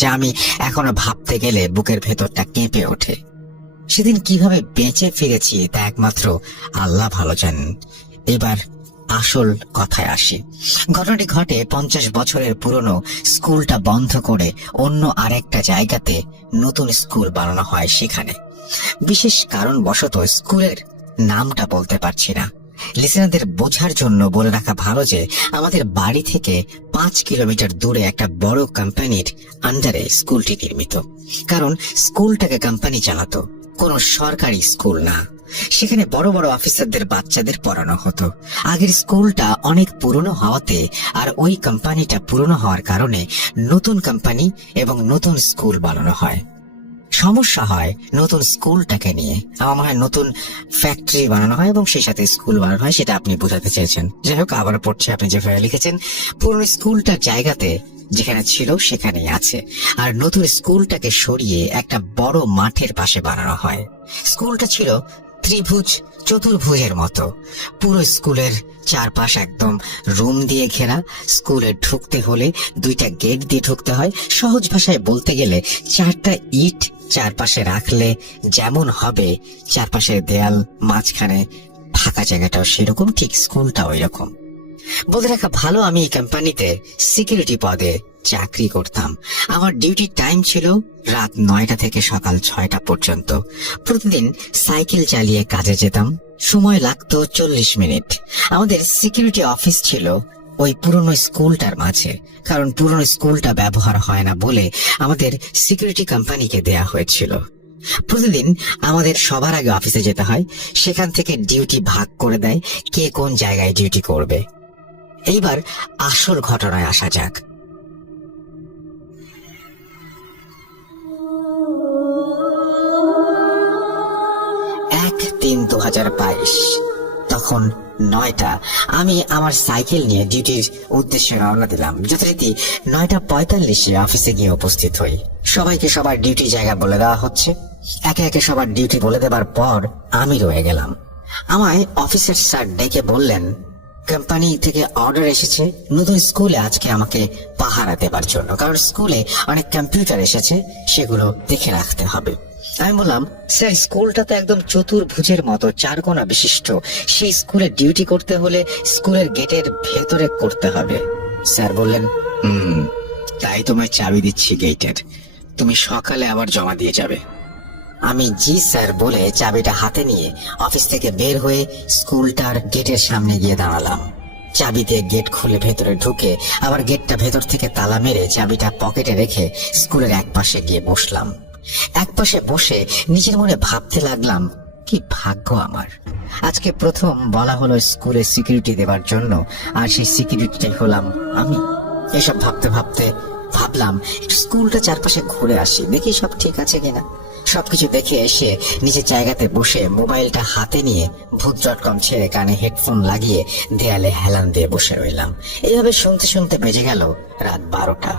যা আমি এখনো ভাবতে গেলে বুকের ভেতরটা কেঁপে ওঠে। সেদিন কিভাবে বেঁচে ফিরেছি তা একমাত্র আল্লাহ ভালো জানেন। এবার আসল কথায় আসি। ঘটনাটি ঘটে 50 বছরের পুরনো স্কুলটা বন্ধ করে অন্য আরেকটা জায়গাতে নতুন স্কুল বানানো হয়। সেখানে বিশেষ কারণবশত স্কুলের নামটা বলতে পারছি না। লিসেনারদের বোঝার জন্য বলে রাখা ভালো যে আমাদের বাড়ি থেকে 5 কিলোমিটার দূরে একটা বড় কোম্পানির আন্ডারে স্কুলটি নির্মিত। কারণ স্কুলটাকে কোম্পানি চালাতো, কোনো সরকারি স্কুল না। সেখানে বড় বড় অফিসারদের বাচ্চাদের পড়ানো হতো। আগের স্কুলটা অনেক পুরনো হওয়াতে আর ওই কোম্পানিটা পুরনো হওয়ার কারণে নতুন কোম্পানি এবং নতুন স্কুল বানানো হয়। সমস্যা হয় নতুন স্কুলটাকে নিয়ে। আমার মনে হয় নতুন ফ্যাক্টরি বানানো হয় এবং সেই সাথে স্কুল বানানো হয়, সেটা আপনি বোঝাতে চেয়েছেন। যাই হোক, আবার পড়ছে আপনি যেভাবে লিখেছেন। পুরনো স্কুলটার জায়গাতে যেখানে ছিল সেখানেই আছে, আর নতুন স্কুলটাকে সরিয়ে একটা বড় মাঠের পাশে বানানো হয়। স্কুলটা ছিল ত্রিভুজ চতুর্ভুজের মতো। পুরো স্কুলের চারপাশ একদম রুম দিয়ে ঘেরা। স্কুলে ঢুকতে হলে 2টা গেট দিয়ে ঢুকতে হয়। সহজ ভাষায় বলতে গেলে 4টা ইট চারপাশে রাখলে যেমন হবে, চারপাশের দেয়াল, মাঝখানে ফাঁকা জায়গাটাও সেরকম, ঠিক স্কুলটাও ওই রকম। বলতে রাখা ভালো, আমি এই কোম্পানিতে সিকিউরিটি পদে চাকরি করতাম। আমার ডিউটি টাইম ছিল রাত 9টা থেকে সকাল 6টা পর্যন্ত। প্রতিদিন সাইকেল চালিয়ে কাজে যেতাম। সময় লাগতো 40 মিনিট। আমাদের সিকিউরিটি অফিস ছিল ওই পুরনো স্কুলটার মাঝে, কারণ পুরনো স্কুলটা ব্যবহার হয় না বলে আমাদের সিকিউরিটি কোম্পানিকে দেয়া হয়েছিল। প্রতিদিন আমাদের সবার আগে অফিসে যেতে হয়। সেখান থেকে ডিউটি ভাগ করে দেয়, কে কোন জায়গায় ডিউটি করবে। এইবার আসল ঘটনায় আসা যাক। 1/3/2022, তখন 9টা। আমি আমার সাইকেল নিয়ে ডিউটির উদ্দেশ্যে রওনা দিলাম। যথারীতি 9:45 অফিসে গিয়ে উপস্থিত হই। সবাইকে সবার ডিউটি জায়গা বলে দেওয়া হচ্ছে। একে একে সবার ডিউটি বলে দেবার পর আমি রয়ে গেলাম। আমায় অফিসের স্যার ডেকে বললেন, কোম্পানি থেকে অর্ডার এসেছে নতুন স্কুলে আজকে আমাকে পাহারা দেবার জন্য, কারণ স্কুলে অনেক কম্পিউটার এসেছে, সেগুলো দেখে রাখতে হবে। আমি বললাম, স্যার স্কুলটা তো একদম চতুর্ভুজের মতো, 4 কোণা বিশিষ্ট। সেই স্কুলে ডিউটি করতে হলে স্কুলের গেটের ভেতরে করতে হবে। স্যার বললেন, তাই তোমায় চাবি দিচ্ছি গেটের, তুমি সকালে আবার জমা দিয়ে যাবে। আমি জি স্যার বলে চাবিটা হাতে নিয়ে অফিস থেকে বের হয়ে স্কুলটার গেটের সামনে গিয়ে দাঁড়ালাম। চাবি দিয়ে গেট খুলে ভেতরে ঢুকে আবার গেটটা ভেতর থেকে তালা মেরে চাবিটা পকেটে রেখে স্কুলের একপাশে গিয়ে বসলাম। একপাশে বসে নিজের মনে ভাবতে লাগলাম, কি ভাগ্য আমার, আজকে প্রথম বলা হলো স্কুলে সিকিউরিটি দেবার জন্য, আর সেই সিকিউরিটিটাই হলাম আমি। এসব ভাবতে ভাবতে ভাবলাম স্কুলটা চারপাশে ঘুরে আসি, দেখি সব ঠিক আছে কিনা। সবকিছু দেখে এসে নিজের জায়গাতে বসে মোবাইলটা হাতে নিয়ে ভূত.com ছেড়ে কানে হেডফোন লাগিয়ে দেয়ালে হেলান দিয়ে বসে রইলাম। এইভাবে শুনতে শুনতে বেজে গেল রাত 12টা।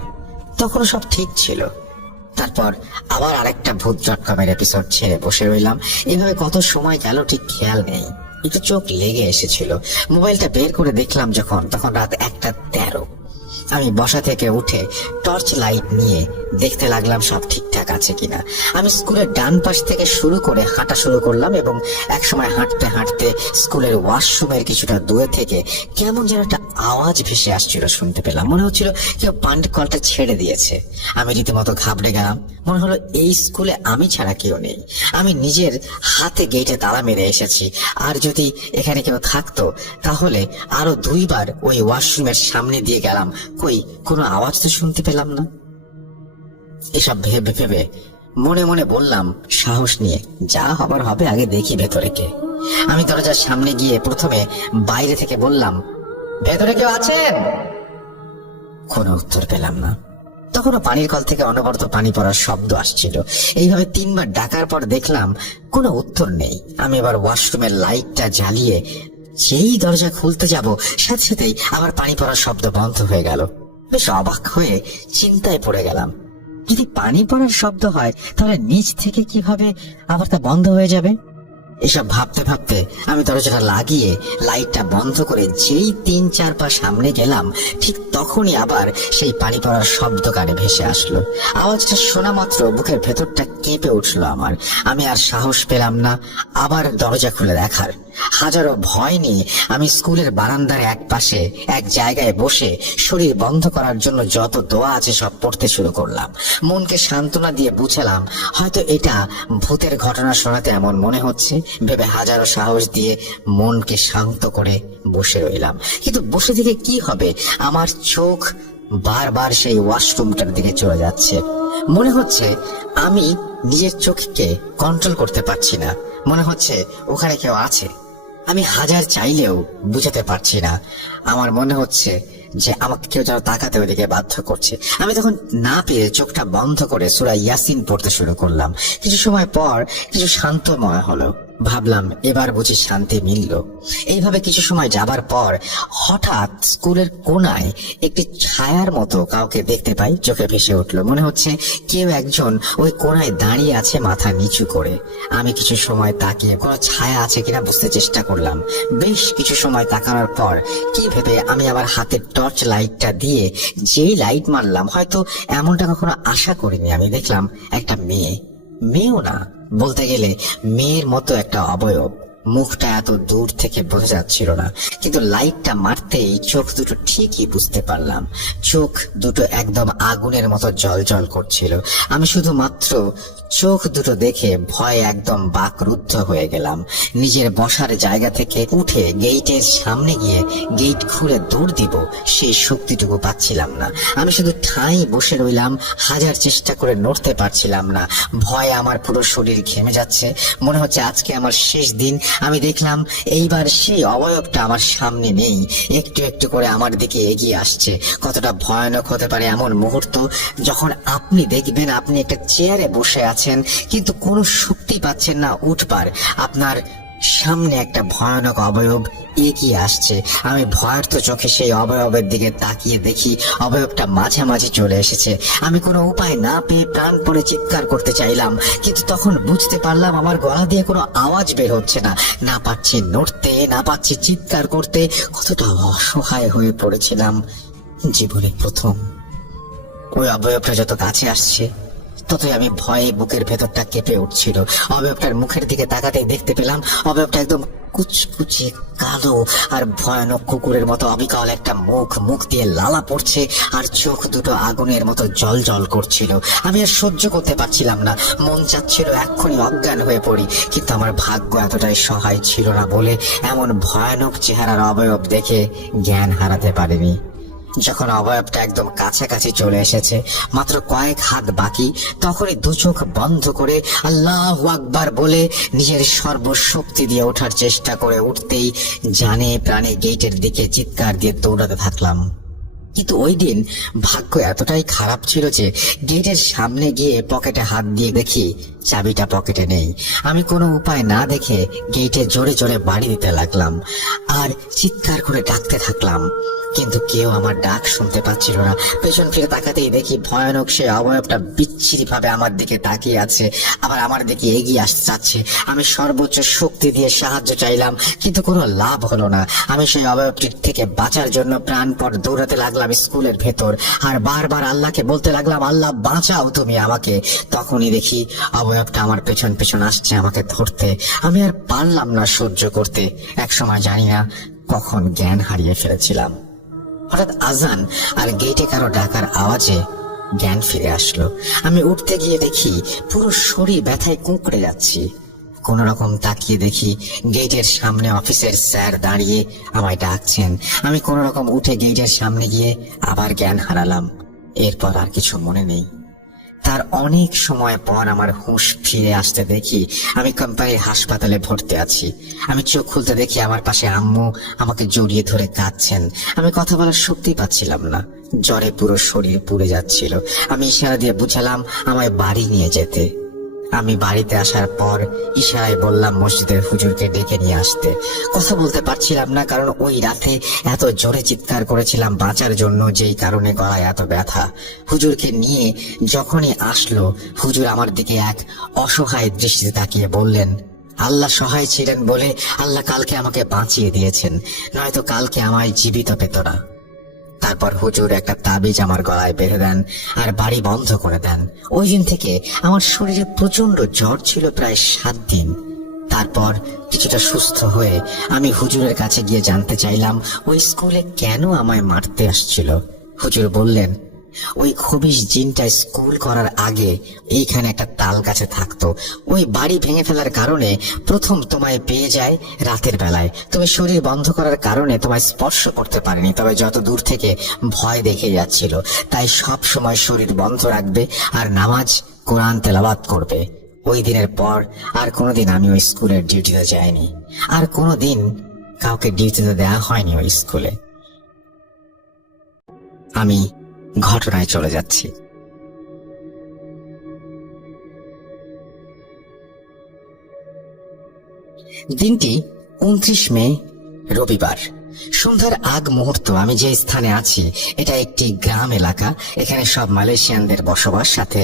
তখনও সব ঠিক ছিল। তারপর আবার আরেকটা ভূত.com-এর এপিসোড ছেড়ে বসে রইলাম। এভাবে কত সময় গেল ঠিক খেয়াল নেই। একটু চোখ লেগে এসেছিল। মোবাইলটা বের করে দেখলাম যখন, তখন রাত 1:13। আমি বসা থেকে উঠে টর্চ লাইট নিয়ে দেখতে লাগলাম সব ঠিকঠাক আছে কিনা। আমি স্কুলের ডান পাশ থেকে শুরু করে হাঁটা শুরু করলাম এবং একসময় হাঁটতে হাঁটতে স্কুলের ওয়াশরুমের কিছুটা দূরে থেকে কেমন যেন একটা আওয়াজ ভেসে আসছিল, শুনতে পেলাম। মনে হচ্ছিল কেউ পানির কলটা ছেড়ে দিয়েছে। আমি রীতিমতো ঘাবড়ে গেলাম। মনে হলো এই স্কুলে আমি ছাড়া কেউ নেই। আমি নিজের হাতে গেটে তালা মেরে এসেছি, আর যদি এখানে কেউ থাকতো তাহলে আরো 2 বার ওই ওয়াশরুমের সামনে দিয়ে গেলাম, কই কোনো আওয়াজ তো শুনতে পেলাম না। এসব ভেবে ভেবে মনে মনে বললাম, সাহস নিয়ে যা হবার হবে, আগে দেখি ভেতরে কে। আমি দরজার সামনে গিয়ে প্রথমে বাইরে থেকে বললাম, ভেতরে কেউ আছেন? কোনো উত্তর পেলাম না। তখনও পানির কল থেকে অনবরত পানি পড়ার শব্দ আসছিল। এইভাবে 3 বার ডাকার পর দেখলাম কোনো উত্তর নেই। আমি এবার ওয়াশরুমের লাইটটা জ্বালিয়ে যেই দরজা খুলতে যাব, সাথে সাথেই আবার পানি পড়ার শব্দ বন্ধ হয়ে গেল। বেশ অবাক হয়ে চিন্তায় পড়ে গেলাম, যদি পানি পড়ার শব্দ হয় তাহলে নিচ থেকে কিভাবে আবার তা বন্ধ হয়ে যাবে? এসব ভাবতে ভাবতে আমি দরজাটা লাগিয়ে লাইটটা বন্ধ করে যেই 3-4 পা সামনে গেলাম, ঠিক তখনই আবার সেই পানি পড়ার শব্দ কানে ভেসে আসলো। আওয়াজটা শোনা মাত্র বুকের ভেতরটা কেঁপে উঠলো আমার। আমি আর সাহস পেলাম না আবার দরজা খুলে দেখার। হাজারো ভয় নিয়ে আমি স্কুলের বারান্দার এক পাশে এক জায়গায় বসে শরীর বন্ধ করার জন্য যত দোয়া আছে সব পড়তে শুরু করলাম। মনকে সান্ত্বনা দিয়ে বুঝালাম হয়তো এটা ভূতের ঘটনা শোনাতে এমন মনে হচ্ছে ভেবে হাজারো সাহস দিয়ে মনকে শান্ত করে বসে রইলাম। কিন্তু বসে থেকে কি হবে, আমার চোখ বারবার সেই ওয়াশরুমটার দিকে চলে যাচ্ছে। মনে হচ্ছে আমি নিজের চোখকে কন্ট্রোল করতে পারছি না। মনে হচ্ছে ওখানে কেউ আছে। আমি হাজার চাইলেও বুঝাতে পারছি না। আমার মনে হচ্ছে যে আমাকে কেউ যেন তাকাতে ওইদিকে বাধ্য করছে। আমি তখন না পেয়ে চোখটা বন্ধ করে সূরা ইয়াসিন পড়তে শুরু করলাম। কিছু সময় পর কিছু শান্ত মনে হলো। ভাবলাম এবার বুঝি শান্তি মিলল। এইভাবে কিছু সময় যাবার পর হঠাৎ স্কুলের কোনায় একটি ছায়ার মতো কাউকে দেখতে পাই। চোখে ভেসে উঠলো, মনে হচ্ছে কেউ একজন ওই কোনায় দাঁড়িয়ে আছে মাথা নিচু করে। আমি কিছু সময় তাকিয়ে কোনো ছায়া আছে কিনা বুঝতে চেষ্টা করলাম। বেশ কিছু সময় তাকানোর পর কি ভেবে আমি আমার হাতের টর্চ লাইটটা দিয়ে যেই লাইট মারলাম, হয়তো এমনটা কখনো আশা করিনি, আমি দেখলাম একটা মেয়েও না, বলতে গেলে মেয়ের মতো একটা অবয়ব। মুখটা এত দূর থেকে বোঝা যাচ্ছিল না, কিন্তু লাইটটা মারতেই চোখ দুটো ঠিকই বুঝতে পারলাম। চোখ দুটো একদম আগুনের মতো জ্বলজ্বল করছিল। আমি শুধুমাত্র চোখ দুটো দেখে ভয়ে একদম বাকরুদ্ধ হয়ে গেলাম। নিজের বসার জায়গা থেকে উঠে গেইটের সামনে গিয়ে গেইট খুলে দৌড় দিব সেই শক্তিটুকু পাচ্ছিলাম না। আমি শুধু ঠাঁই বসে রইলাম, হাজার চেষ্টা করে নড়তে পারছিলাম না। ভয়ে আমার পুরো শরীর ঘেমে যাচ্ছে। মনে হচ্ছে আজকে আমার শেষ দিন। আমি দেখলাম এইবার সেই অবয়বটা আমার সামনে নেই, একটু একটু করে আমার দিকে এগিয়ে আসছে। কতটা ভয়ানক হতে পারে এমন মুহূর্ত যখন আপনি দেখবেন আপনি একটা চেয়ারে বসে আছেন কিন্তু কোনো শক্তি পাচ্ছেন না উঠবার। আপনার সামনে একটা ভয়ানক অবয়ব এগিয়ে আসছে। আমি ভয়ার্ত চোখে সেই অবয়বের দিকে তাকিয়ে দেখি অবয়বটা মাঝামাঝি চলে এসেছে। আমি কোনো উপায় না পেয়ে প্রাণ পড়ে চিৎকার করতে চাইলাম, কিন্তু তখন বুঝতে পারলাম আমার গলা দিয়ে কোনো আওয়াজ বের হচ্ছে না। না পাচ্ছি নড়তে, না পাচ্ছি চিৎকার করতে। কতটা অসহায় হয়ে পড়েছিলাম। জীবনে প্রথম ওই অবয়বটা যত কাছে আসছে ততই আমি ভয়ে বুকের ভেতরটা কেঁপে উঠছিল। অবয়বটার মুখের দিকে তাকাতেই দেখতে পেলাম অবয়বটা একদম কুচকুচে কালো আর ভয়ানক কুকুরের মতো অবিকল একটা মুখ দিয়ে লালা পড়ছে আর চোখ দুটো আগুনের মতো জল করছিল। আমি আর সহ্য করতে পারছিলাম না। মন চাচ্ছিল এক্ষুনি অজ্ঞান হয়ে পড়ি, কিন্তু আমার ভাগ্য এতটাই সহায় ছিল না বলে এমন ভয়ানক চেহারার অবয়ব দেখে জ্ঞান হারাতে পারিনি। যখন অবয়বটা একদম কাছাকাছি চলে এসেছে, মাত্র কয়েক হাত বাকি, তখনই দু চোখ বন্ধ করে আল্লাহু আকবার বলে নিজের সর্বশক্তি দিয়ে ওঠার চেষ্টা করে উঠতেই জানে প্রাণে গেটের দিকে চিৎকার দিয়ে দৌড়াতে থাকলাম। কিন্তু ওই দিন ভাগ্য এতটাই খারাপ ছিল যে গেটের সামনে গিয়ে পকেটে হাত দিয়ে দেখি চাবিটা পকেটে নেই। আমি কোনো উপায় না দেখে গেটে জোরে জোরে বাড়ি দিতে লাগলাম আর চিৎকার করে ডাকতে থাকলাম, কিন্তু কেউ আমার ডাক শুনতে পাচ্ছিল না। পেছন ফিরে তাকাতেই দেখি ভয়ানক সে অবয়বটা বিচ্ছিরি ভাবে আমার দিকে তাকিয়ে আছে, আবার আমার দিকে এগিয়ে আসতে চাচ্ছে। আমি সর্বোচ্চ শক্তি দিয়ে সাহায্য চাইলাম, কিন্তু কোনো লাভ হলো না। আমি সেই অবয়বটির থেকে বাঁচার জন্য প্রাণপণ দৌড়াতে লাগলাম স্কুলের ভেতর আর বারবার আল্লাহকে বলতে লাগলাম, আল্লাহ বাঁচাও তুমি আমাকে। তখনই দেখি অবয়বটা আমার পেছন পেছন আসছে আমাকে ধরতে। আমি আর পারলাম না সহ্য করতে। একসময় জানি না কখন জ্ঞান হারিয়ে ফেলেছিলাম। হঠাৎ আজান আর গেটে কারো ডাকার আওয়াজে জ্ঞান ফিরে আসলো। আমি উঠতে গিয়ে দেখি পুরো শরীর ব্যথায় কুঁকড়ে যাচ্ছি। কোন রকম তাকিয়ে দেখি গেটের সামনে অফিসের স্যার দাঁড়িয়ে আমায় ডাকছেন। আমি কোন রকম উঠে গেটের সামনে গিয়ে আবার জ্ঞান হারালাম। এরপর আর কিছু মনে নেই। তার অনেক সময় পর আমার হুঁশ ফিরে আসতে দেখি আমি কোম্পানির হাসপাতালে ভর্তি আছি। আমি চোখ খুলতে দেখি আমার পাশে আম্মু আমাকে জড়িয়ে ধরে কাঁদছেন। আমি কথা বলার শক্তি পাচ্ছিলাম না, জ্বরে পুরো শরীর পুড়ে যাচ্ছিল। আমি ইশারা দিয়ে বুঝালাম আমায় বাড়ি নিয়ে যেতে। আমি বাড়িতে আসার পর ইশারায় বললাম মসজিদের হুজুরকে ডেকে নিয়ে আসতে। কথা বলতে পারছিলাম না, কারণ ওই রাতে এত জোরে চিৎকার করেছিলাম বাঁচার জন্য, যেই কারণে গলায় এত ব্যথা। হুজুরকে নিয়ে যখনই আসলো, হুজুর আমার দিকে এক অসহায় দৃষ্টিতে তাকিয়ে বললেন, আল্লাহ সহায় ছিলেন বলে আল্লাহ কালকে আমাকে বাঁচিয়ে দিয়েছেন, নয়তো কালকে আমায় জীবিত পেত না। তারপর হুজুর একটা তাবিজ আমার গলায় বেঁধে দেন আর বাড়ি বন্ধ করে দেন। ওই দিন থেকে আমার শরীরে প্রচন্ড জ্বর ছিল প্রায় 7 দিন। তারপর কিছুটা সুস্থ হয়ে আমি হুজুরের কাছে গিয়ে জানতে চাইলাম ওই স্কুলে কেন আমায় মারতে আসছিল। হুজুর বললেন, ওই খবিশ জিনটা স্কুল করার আগে এইখানে একটা তাল গাছে থাকতো। ওই বাড়ি ভেঙে ফেলার কারণে প্রথম তোমায় পেয়ে যায় রাতের বেলায়। তুমি শরীর বন্ধ করার কারণে তোমায় স্পর্শ করতে পারেনি, তবে যত দূর থেকে ভয় দেখে যাচ্ছিল। তাই সব সময় শরীর বন্ধ রাখবে আর নামাজ কোরআন তেলাওয়াত করবে। ওই দিনের পর আর কোনোদিন আমি ওই স্কুলের ডিউটিতে যাইনি, আর কোনোদিন কাউকে ডিউটিতে দেওয়া হয়নি ওই স্কুলে। আমি ঘটনায় চলে যাচ্ছি। দিনটি 29 মে, রবিবার। সন্ধ্যার আগ মুহূর্ত। আমি যে স্থানে আছি এটা একটি গ্রাম এলাকা। এখানে সব মালয়েশিয়ানদের বসবাস, সাথে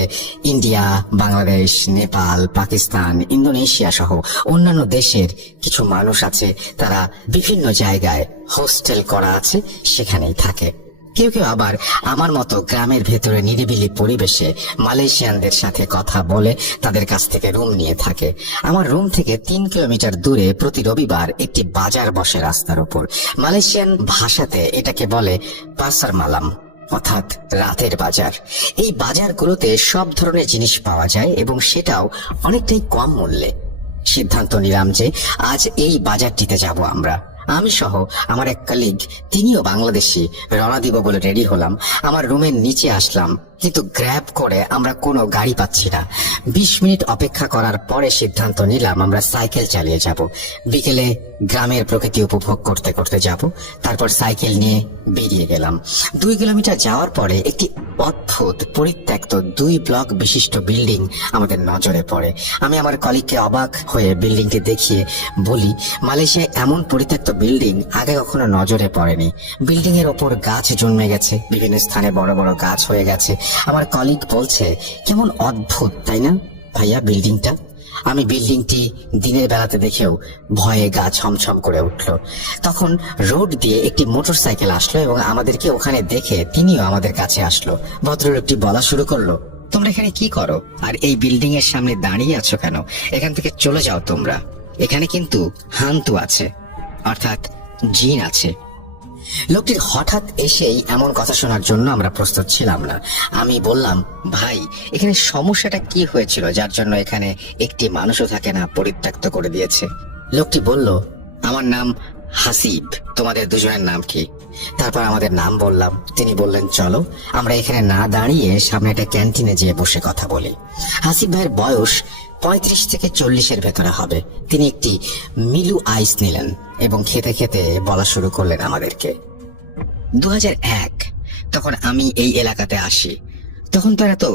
ইন্ডিয়া, বাংলাদেশ, নেপাল, পাকিস্তান, ইন্দোনেশিয়া সহ অন্যান্য দেশের কিছু মানুষ আছে। তারা বিভিন্ন জায়গায় হোস্টেল করা আছে, সেখানেই থাকে। কেউ কেউ আবার আমার মতো গ্রামের ভেতরে নিরিবিলি পরিবেশে মালয়েশিয়ানদের সাথে কথা বলে তাদের কাছ থেকে রুম নিয়ে থাকে। আমার রুম থেকে 3 কিলোমিটার দূরে প্রতি রবিবার একটি বাজার বসে রাস্তার উপর। মালয়েশিয়ান ভাষাতে এটাকে বলে পাসার মালাম, অর্থাৎ রাতের বাজার। এই বাজারগুলোতে সব ধরনের জিনিস পাওয়া যায় এবং সেটাও অনেকটাই কম মূল্যে। সিদ্ধান্ত নিলাম যে আজ এই বাজারটিতে যাব আমরা। আমি সহ আমার এক কলিগ, তিনিও বাংলাদেশি, রওনা দিব বলে রেডি হলাম। আমার রুমের নিচে আসলাম, কিন্তু গ্র্যাব করে আমরা কোনো গাড়ি পাচ্ছি না। 20 মিনিট অপেক্ষা করার পরে সিদ্ধান্ত নিলাম আমরা সাইকেল চালিয়ে যাব। বিকেলে গ্রামের প্রকৃতি উপভোগ করতে করতে যাব। তারপর সাইকেল নিয়ে বেরিয়ে গেলাম। 2 কিলোমিটার যাওয়ার পরে একটি অদ্ভুত পরিত্যক্ত 2 ব্লক বিশিষ্ট বিল্ডিং আমাদের নজরে পড়ে। আমি আমার কলিগকে অবাক হয়ে বিল্ডিংটি দেখিয়ে বলি, মালয়েশিয়ায় এমন পরিত্যক্ত বিল্ডিং আগে কখনো নজরে পড়েনি। বিল্ডিং এর ওপর গাছ জন্মে গেছে, বিভিন্ন স্থানে বড় বড় গাছ হয়ে গেছে। আমার কলিগ বলছে, কেমন অদ্ভুত তাই না ভাইয়া বিল্ডিংটা? আমি বিল্ডিংটি দিনের বেলাতে দেখেও ভয়ে গা ছমছম করে উঠল। তখন রোড দিয়ে একটি মোটরসাইকেল আসলো এবং আমাদেরকে ওখানে দেখে তিনিও আমাদের কাছে আসলো। ভদ্রলোকটি বলা শুরু করলো, তোমরা এখানে কি করো আর এই বিল্ডিং এর সামনে দাঁড়িয়ে আছো কেন? এখান থেকে চলে যাও তোমরা, এখানে কিন্তু হান্তু আছে, অর্থাৎ জিন আছে। লোকটির হঠাৎ এসেই এমন কথা শোনার জন্য আমরা প্রস্তুত ছিলাম না। আমি বললাম, ভাই এখানে সমস্যাটা কি হয়েছিল যার জন্য এখানে একটি মানুষও থাকে না, পরিত্যক্ত করে দিয়েছে? লোকটি বলল, আমার নাম হাসিব, তোমাদের দুজনের নাম কি? তারপর আমাদের নাম বললাম। তিনি বললেন, চলো আমরা এখানে না দাঁড়িয়ে সামনে একটা ক্যান্টিনে যেয়ে বসে কথা বলি। হাসিব ভাইয়ের বয়স 35 থেকে 40-এর ভেতরে হবে। তিনি একটি মিলু আইস নিলেন এবং খেতে খেতে বলা শুরু করলেন আমাদেরকে। 2001 তখন আমি এই এলাকাতে আসি। তখন তো এত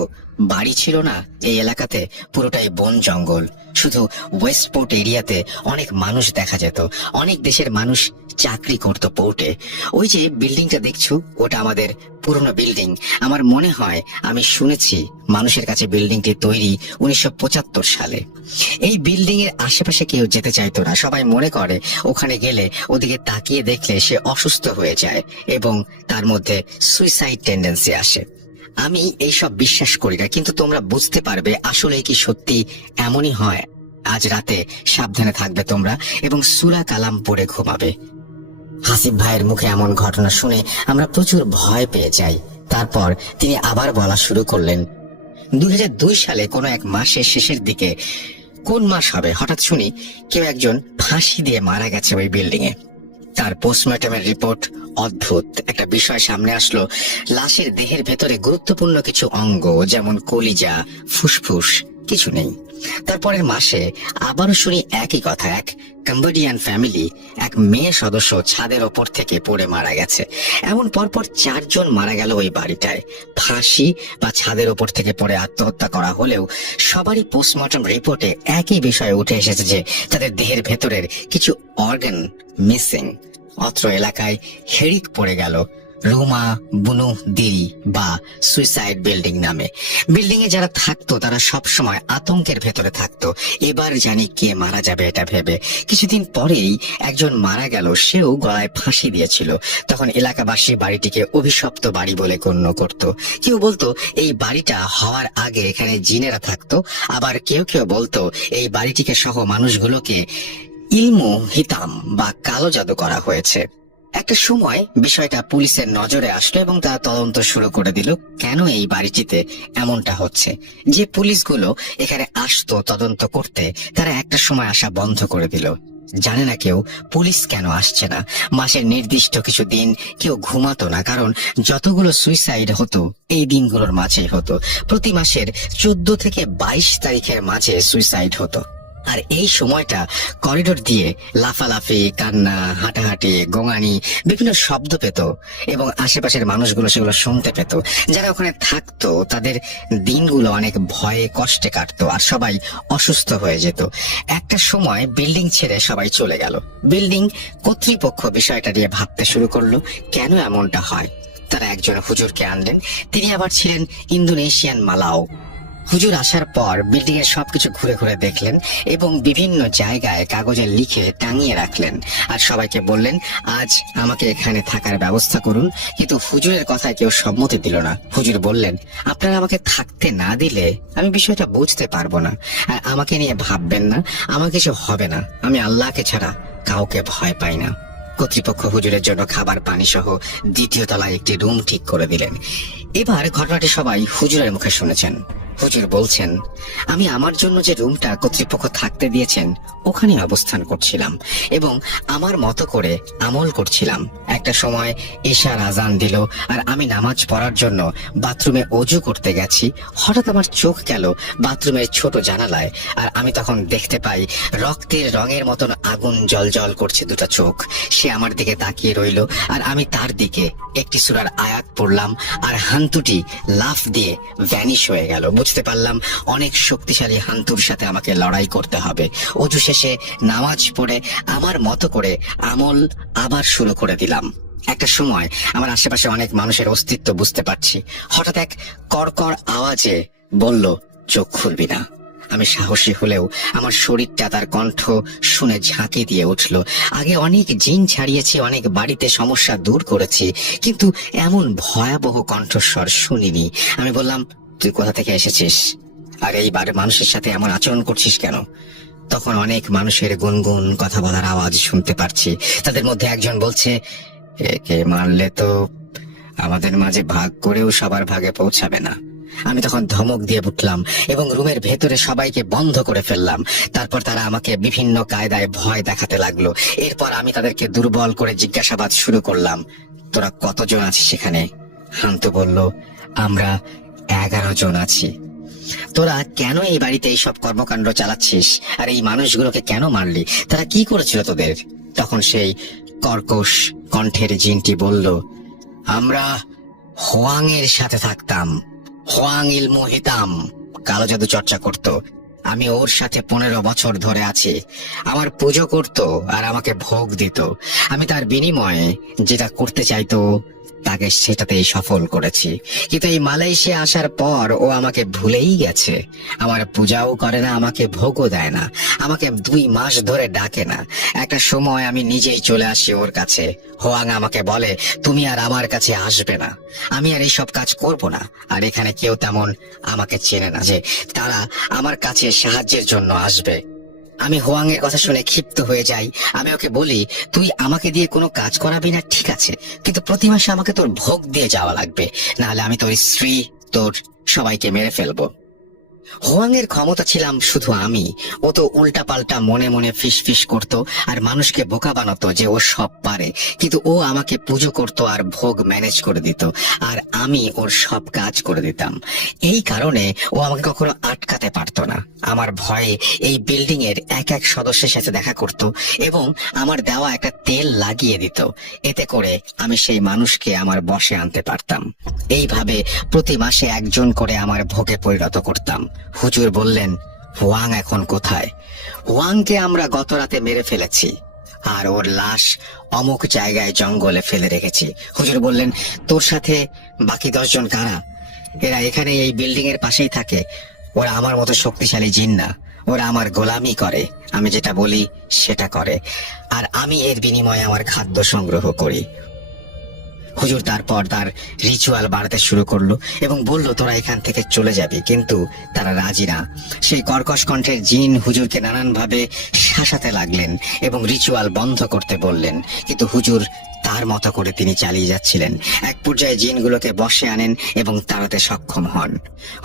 বাড়ি ছিল না এই এলাকাতে, পুরোটাই বন জঙ্গল। শুধু ওয়েস্টপোর্ট এরিয়াতে অনেক মানুষ দেখা যেত, অনেক দেশের মানুষ চাকরি করতো পোর্টে। ওই যে বিল্ডিংটা দেখছো, ওটা আমাদের পুরনো বিল্ডিং। আমার মনে হয় আমি শুনেছি মানুষের কাছে বিল্ডিংটি তৈরি 1975 সালে। এই বিল্ডিং এর আশেপাশে কেউ যেতে চাইতো না। সবাই মনে করে ওখানে গেলে ওদিকে তাকিয়ে দেখলে সে অসুস্থ হয়ে যায় এবং তার মধ্যে সুইসাইড টেন্ডেন্সি আসে। আমি এইসব বিশ্বাস করি না, কিন্তু তোমরা বুঝতে পারবে আসলে কি সত্যি এমনই হয়। আজ রাতে সাবধানে থাকবে তোমরা এবং সূরা কালাম পড়ে ঘুমাবে। হাসিব ভাইয়ের মুখে এমন ঘটনা শুনে আমরা প্রচুর ভয় পেয়ে যাই। তারপর তিনি আবার বলা শুরু করলেন, 2002 সালে কোনো এক মাসের শেষের দিকে, কোন মাস হবে হঠাৎ শুনি কেউ একজন ফাঁসি দিয়ে মারা গেছে ওই বিল্ডিং এ। তার পোস্টমর্টমের রিপোর্ট অদ্ভুত একটা বিষয় সামনে আসলো। লাশের দেহের ভেতরে গুরুত্বপূর্ণ কিছু অঙ্গ যেমন কলিজা, ফুসফুস কিছু নেই। তারপরের মাসে আবারও শুনি একই কথা, এক কম্বোডিয়ান ফ্যামিলি, এক মেয়ে সদস্য ছাদের ওপর থেকে পড়ে মারা গেছে। এমন পরপর 4 জন মারা গেল ওই বাড়িটায়। ফাঁসি বা ছাদের ওপর থেকে পড়ে আত্মহত্যা করা হলেও সবারই পোস্টমর্টম রিপোর্টে একই বিষয় উঠে এসেছে যে তাদের দেহের ভেতরের কিছু অর্গান মিসিং। অত্র এলাকায় হেড়িক পড়ে গেল। রুমা বুনু দিরি বা সুইসাইড বিল্ডিং নামে। বিল্ডিং এ যারা থাকতো তারা সব সময় আতঙ্কের ভেতরে থাকতো, এবার জানি কে মারা যাবে এটা ভেবে। কিছুদিন পরেই একজন মারা গেল, সেও গলায় ফাঁসি দিয়েছিল। তখন এলাকাবাসী বাড়িটিকে অভিশপ্ত বাড়ি বলে গণ্য করত। কেউ বলতো এই বাড়িটা হওয়ার আগে এখানে জিনেরা থাকতো, আবার কেউ কেউ বলতো এই বাড়িটিকে সহ মানুষগুলোকে ইলমু হিতাম বা কালো জাদু করা হয়েছে। একটা সময় বিষয়টা পুলিশের নজরে আসলো এবং তারা তদন্ত শুরু করে দিল কেন এই বাড়িটিতে এমনটা হচ্ছে। যে পুলিশগুলো এখানে আসতো তদন্ত করতে, তারা একটা সময় আসা বন্ধ করে দিল। জানে না কেউ পুলিশ কেন আসছে না। মাসের নির্দিষ্ট কিছু দিন কেউ ঘুমাতো না, কারণ যতগুলো সুইসাইড হতো এই দিনগুলোর মাঝেই হতো। প্রতি মাসের 14 থেকে 22 তারিখের মাঝে সুইসাইড হতো। আর এই সময়টা করিডোর দিয়ে লাফালাফি, কান্না, হাঁটাহাঁটি, গোঙানি বিভিন্ন শব্দ পেত এবং আশেপাশের মানুষগুলো সেগুলো শুনতে পেত। যারা ওখানে থাকতো তাদের দিনগুলো অনেক ভয়ে কষ্টে কাটতো আর সবাই অসুস্থ হয়ে যেত। একটা সময় বিল্ডিং ছেড়ে সবাই চলে গেল। বিল্ডিং কর্তৃপক্ষ বিষয়টা নিয়ে ভাবতে শুরু করলো কেন এমনটা হয়। তারা একজন হুজুরকে আনলেন, তিনি আবার ছিলেন ইন্দোনেশিয়ান মালাও। হুজুর আসার পর বিল্ডিং এর সবকিছু ঘুরে ঘুরে দেখলেন এবং বিভিন্ন জায়গায় কাগজে লিখে টাঙিয়ে রাখলেন আর সবাইকে বললেন আজ আমাকে এখানে থাকার ব্যবস্থা করুন। কিন্তু হুজুরের কথায় কেউ সম্মতি দিল না। হুজুর বললেন আপনারা আমাকে থাকতে না দিলে আমি বিষয়টা বুঝতে পারবো না, আর আমাকে নিয়ে ভাববেন না, আমার কিছু হবে না, আমি আল্লাহকে ছাড়া কাউকে ভয় পাই না। কর্তৃপক্ষ হুজুরের জন্য খাবার পানি সহ দ্বিতীয় তলায় একটি রুম ঠিক করে দিলেন। এবার ঘটনাটি সবাই হুজুরের মুখে শুনেছেন। হুজুর বলছেন আমি আমার জন্য যে রুমটা কর্তৃপক্ষ থাকতে দিয়েছেন ওখানে অবস্থান করছিলাম এবং আমার মতো করে আমল করছিলাম। একটা সময় ঈশার আজান দিল আর আমি নামাজ পড়ার জন্য বাথরুমে অজু করতে গেছি। হঠাৎ আমার চোখ গেল বাথরুমের ছোট জানালায়, আর আমি তখন দেখতে পাই রক্তের রঙের মতন আগুন জ্বলজ্বল করছে দুটো চোখ। সে আমার দিকে তাকিয়ে রইল আর আমি তার দিকে একটি সূরার আয়াত পড়লাম আর হান্তুটি লাফ দিয়ে ভ্যানিশ হয়ে গেল। বুঝতে পারলাম অনেক শক্তিশালী হান্তুর সাথে আমাকে লড়াই করতে হবে। অজু শেষে নামাজ পড়ে আমার মতো করে আমল আবার শুরু করে দিলাম। একটা সময় আমার আশেপাশে অনেক মানুষের অস্তিত্ব বুঝতে পারছি। হঠাৎ এক কড়কড় আওয়াজে বলল চোখ খুলবি না। আমি সাহসী হলেও আমার শরীরটা তার কণ্ঠ শুনে ঝাঁকি দিয়ে উঠল। আগে অনেক জিন ছাড়িয়েছি, অনেক বাড়িতে সমস্যা দূর করেছি, কিন্তু এমন ভয়াবহ কণ্ঠস্বর শুনিনি। আমি বললাম তুই কোথা থেকে এসেছিস আর এইবার মানুষের সাথে এমন আচরণ করছিস কেন? তখন অনেক মানুষের গুনগুন কথা বলার আওয়াজ শুনতে পারছি। তাদের মধ্যে একজন বলছে একে মারলে তো আমাদের মাঝে ভাগ করেও সবার ভাগে পৌঁছাবে না। আমি তখন ধমক দিয়ে উঠলাম এবং রুমের ভেতরে সবাইকে বন্ধ করে ফেললাম। তারপর তারা আমাকে বিভিন্ন কায়দায় ভয় দেখাতে লাগলো। এরপর আমি তাদেরকে দুর্বল করে জিজ্ঞাসাবাদ শুরু করলাম, তোরা কতজন আছিস সেখানে? হান্তু বলল আমরা 11 জন আছি। তোরা কেন এই বাড়িতে এইসব কর্মকাণ্ড চালাচ্ছিস আর এই মানুষগুলোকে কেন মারলি? তারা কি করেছিল তোদের? তখন সেই কর্কশ কণ্ঠের জিনটি বলল আমরা হোয়াং এর সাথে থাকতাম। হোয়াং ইলমু হিতাম কালো জাদু চর্চা করত। আমি ওর সাথে 15 বছর ধরে আছি। আমার পুজো করত আর আমাকে ভোগ দিত। আমি তার বিনিময়ে যেটা করতে চাইতো তাকে সেটাতেই সফল করেছি। কিন্তু এই মালয়েশিয়া আসার পর ও আমাকে ভুলেই গেছে। আমার পূজাও করে না, আমাকে ভোগও দেয় না, আমাকে 2 মাস ধরে ডাকে না। একটা সময় আমি নিজেই চলে আসি ওর কাছে। হোয়াং আমাকে বলে তুমি আর আমার কাছে আসবে না, আমি আর এইসব কাজ করব না। আর এখানে কেউ তেমন আমাকে চেনে না যে তারা আমার কাছে সাহায্যের জন্য আসবে। আমি হোয়াং এর কথা শুনে ক্ষিপ্ত হয়ে যাই। আমি ওকে বলি তুই আমাকে দিয়ে কোনো কাজ করাবি না ঠিক আছে, কিন্তু প্রতি মাসে আমাকে তোর ভোগ দিয়ে যাওয়া লাগবে, নাহলে আমি তোর স্ত্রী তোর সবাইকে মেরে ফেলবো। হোয়াং এর ক্ষমতা ছিলাম শুধু আমি। ও তো উল্টা পাল্টা মনে মনে ফিস ফিস করতো আর মানুষকে বোকা বানাতো যে ও সব পারে, কিন্তু ও আমাকে পুজো করতো আর ভোগ ম্যানেজ করে দিত আর আমি ওর সব কাজ করে দিতাম। এই কারণে ও আমাকে কখনো আটকাতে পারতো না। আমার ভয়ে এই বিল্ডিং এর এক সদস্যের সাথে দেখা করত এবং আমার দেওয়া একটা তেল লাগিয়ে দিত। এতে করে আমি সেই মানুষকে আমার বশে আনতে পারতাম। এইভাবে প্রতি মাসে একজন করে আমার ভোগে পরিণত করতাম। হুজুর বললেন হোয়াং এখন কোথায়? হোয়াংকে আমরা গত রাতে মেরে ফেলেছি। আর ওর লাশ অমুক জায়গায় জঙ্গলে ফেলে রেখেছি। হুজুর বললেন, তোর সাথে বাকি 10 জন কারা? এরা এখানে এই বিল্ডিং এর পাশেই থাকে। ওরা আমার মতো শক্তিশালী জিন না, ওরা আমার গোলামি করে, আমি যেটা বলি সেটা করে, আর আমি এর বিনিময়ে আমার খাদ্য সংগ্রহ করি। হুজুর তারপর তার রিচুয়াল বাড়াতে শুরু করলো এবং বলল, তোরা এখান থেকে চলে যাবি, কিন্তু তারা রাজি না। সেই কর্কশ কণ্ঠের জিন হুজুরকে নানানভাবে শাসাতে লাগলেন এবং রিচুয়াল বন্ধ করতে বললেন, কিন্তু হুজুর তার মতো করে তিনি চালিয়ে যাচ্ছিলেন। এক পর্যায়ে জিনগুলোকে বশে আনেন এবং তাড়াতে সক্ষম হন।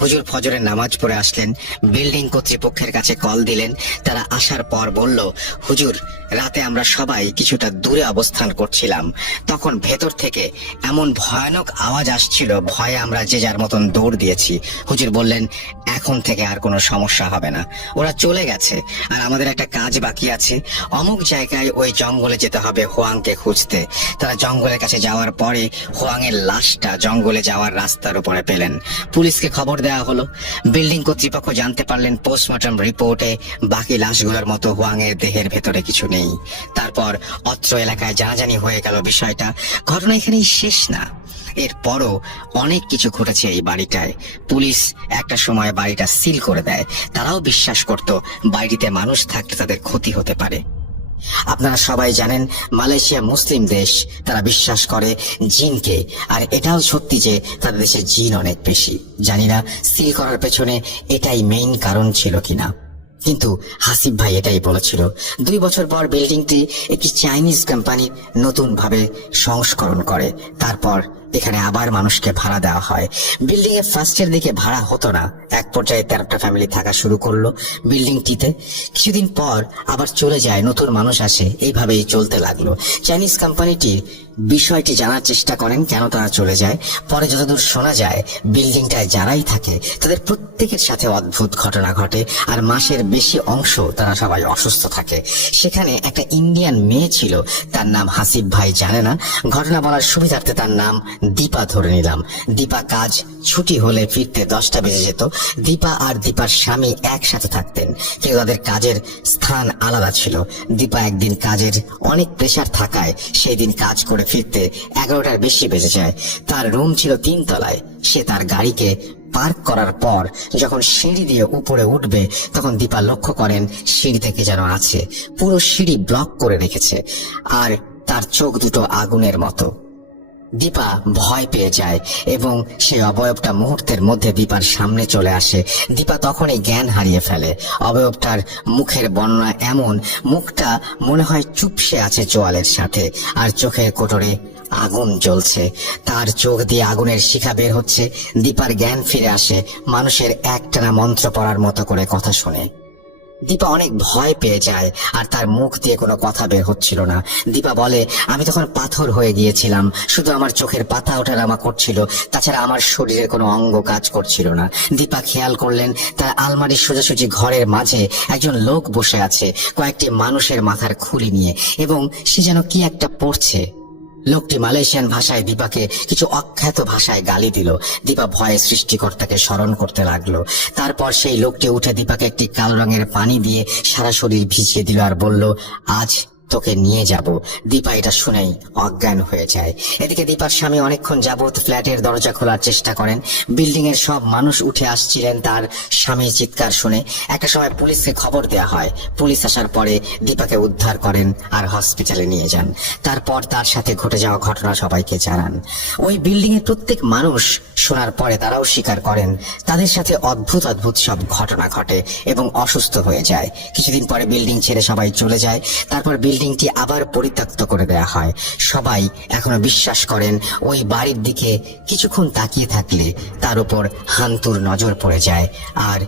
হুজুর ফজরের নামাজ পড়ে আসলেন, বিল্ডিং কর্তৃপক্ষের কাছে কল দিলেন। তারা আসার পর বলল, হুজুর রাতে আমরা সবাই কিছুটা দূরে অবস্থান করছিলাম, তখন ভেতর থেকে এমন ভয়ানক আওয়াজ আসছিল, ভয়ে আমরা যে যার মতন দৌড় দিয়েছি। হুজুর বললেন, এখন থেকে আর কোনো সমস্যা হবে না, ওরা চলে গেছে, আর আমাদের একটা কাজ বাকি আছে। অমুক জায়গায় ওই জঙ্গলে যেতে হবে হোয়াংকে খুঁজতে। তারা জঙ্গলের কাছে যাওয়ার পরে হোয়াংয়ের লাশটা জঙ্গলে যাওয়ার রাস্তার উপরে পেলেন। পুলিশকে খবর দেওয়া হলো। বিল্ডিং কর্তৃপক্ষ জানতে পারলেন পোস্টমর্টম রিপোর্টে বাকি লাশগুলোর মতো হোয়াংয়ের দেহের ভেতরে কিছু নেই। তারপর অত্র এলাকায় জানাজানি হয়ে গেল বিষয়টা। ঘটনা এখানেই শেষ না, এরপরও অনেক কিছু ঘটেছে এই বাড়িটায়। পুলিশ একটা সময় বাড়িটা সিল করে দেয়। তারাও বিশ্বাস করত বাড়িতে মানুষ থাকলে তাদের ক্ষতি হতে পারে। আপনারা সবাই জানেন মালয়েশিয়া মুসলিম দেশ, তারা বিশ্বাস করে জিনকে, আর এটাও সত্যি যে তাদের দেশে জিন অনেক বেশি। জানি না সিল করার পেছনে এটাই মেইন কারণ ছিল কিনা, কিন্তু হাসিব ভাই এটাই বলেছিল। 2 বছর পর বিল্ডিংটি একটি চাইনিজ কোম্পানি নতুন ভাবে সংস্করণ করে। তারপর এখানে আবার মানুষকে ভাড়া দেওয়া হয়। বিল্ডিং এ ফার্স্টের দিকে ভাড়া হতো না, এক পর্যায়ে 13টা ফ্যামিলি থাকা শুরু করলো বিল্ডিংটিতে। কিছুদিন পর আবার চলে যায়, নতুন মানুষ আসে, এইভাবেই চলতে লাগলো। চাইনিজ কোম্পানিটি বিষয়টি জানার চেষ্টা করেন কেন তারা চলে যায়। পরে যতদূর শোনা যায়, বিল্ডিংটায় যারাই থাকে তাদের প্রত্যেকের সাথে অদ্ভুত ঘটনা ঘটে, আর মাসের বেশি অংশ তারা সবাই অসুস্থ থাকে। সেখানে একটা ইন্ডিয়ান মেয়ে ছিল, তার নাম হাসিব ভাই জানে না। ঘটনা বলার সুবিধার্থে তার নাম দীপা ধরে নিলাম। দীপা কাজ ছুটি হলে ফিরতে 10টা বেজে যেত। দীপা আর দীপার স্বামী একসাথে থাকতেন, কিন্তু তাদের কাজের স্থান আলাদা ছিল। দীপা একদিন কাজের অনেক প্রেসার থাকায় সেই দিন কাজ করে ফিরতে 11টার বেশি বেজে যায়। তার রুম ছিল 3 তলায়। সে তার গাড়িকে পার্ক করার পর যখন সিঁড়ি দিয়ে উপরে উঠবে, তখন দীপা লক্ষ্য করেন সিঁড়ি থেকে যেন আছে, পুরো সিঁড়ি ব্লক করে রেখেছে, আর তার চোখ দুটো আগুনের মতো। দীপা ভয় পেয়ে যায় এবং সেই অবয়বটা মুহূর্তের মধ্যে দীপার সামনে চলে আসে। দীপা তখনই জ্ঞান হারিয়ে ফেলে। অবয়বটার মুখের বর্ণনা এমন, মুখটা মনে হয় চুপসে আছে চোয়ালের সাথে, আর চোখের কোটরে আগুন জ্বলছে। তার চোখ দিয়ে আগুনের শিখা বের হচ্ছে। দীপার জ্ঞান ফিরে আসে, মানুষের একটানা মন্ত্র পড়ার মতো করে কথা শুনে। দীপা অনেক ভয় পেয়ে যায়, আর তার মুখ দিয়ে কোনো কথা বের হচ্ছিল না। দীপা বলে, আমি তখন পাথর হয়ে গিয়েছিলাম, শুধু আমার চোখের পাতা ওঠানামা করছিল, তাছাড়া আমার শরীরের কোনো অঙ্গ কাজ করছিল না। দীপা খেয়াল করলেন তার আলমারির সোজাসুজি ঘরের মাঝে একজন লোক বসে আছে, কয়েকটি মানুষের মাথার খুলি নিয়ে, এবং সে যেন কি একটা পড়ছে। লোকটি মালয়েশিয়ান ভাষায় দীপাকে কিছু অখ্যাত ভাষায় গালি দিল। দীপা ভয়ে সৃষ্টিকর্তাকে স্মরণ করতে লাগলো। তারপর সেই লোকটি উঠে দীপাকে একটি কালো রঙের পানি দিয়ে সারা শরীর ভিজিয়ে দিল আর বলল, আজ তোকে নিয়ে যাব। দীপা এটা শুনেই অজ্ঞান হয়ে যায়। এদিকে দীপার স্বামী অনেকক্ষণ যাবৎ ফ্ল্যাটের দরজা খোলার চেষ্টা করেন। বিল্ডিং এর সব মানুষ উঠে আসছিলেন তার স্বামীর চিৎকার শুনে। একটা সময় পুলিশকে খবর দেওয়া হয়। পুলিশ আসার পরে দীপাকে উদ্ধার করেন আর হসপিটালে নিয়ে যান। তারপর তার সাথে ঘটে যাওয়া ঘটনা সবাইকে জানান। ওই বিল্ডিং এর প্রত্যেক মানুষ শোনার পরে তারাও স্বীকার করেন তাদের সাথে অদ্ভুত অদ্ভুত সব ঘটনা ঘটে এবং অসুস্থ হয়ে যায়। কিছুদিন পরে বিল্ডিং ছেড়ে সবাই চলে যায়। তারপর বিল্ডিংটি আবার পরিত্যক্ত করে দেয়া হয়। সবাই এখনো বিশ্বাস করেন ওই বাড়ির দিকে কিছুক্ষণ তাকিয়ে থাকলে তার উপর হান্তুর নজর পড়ে যায়, আর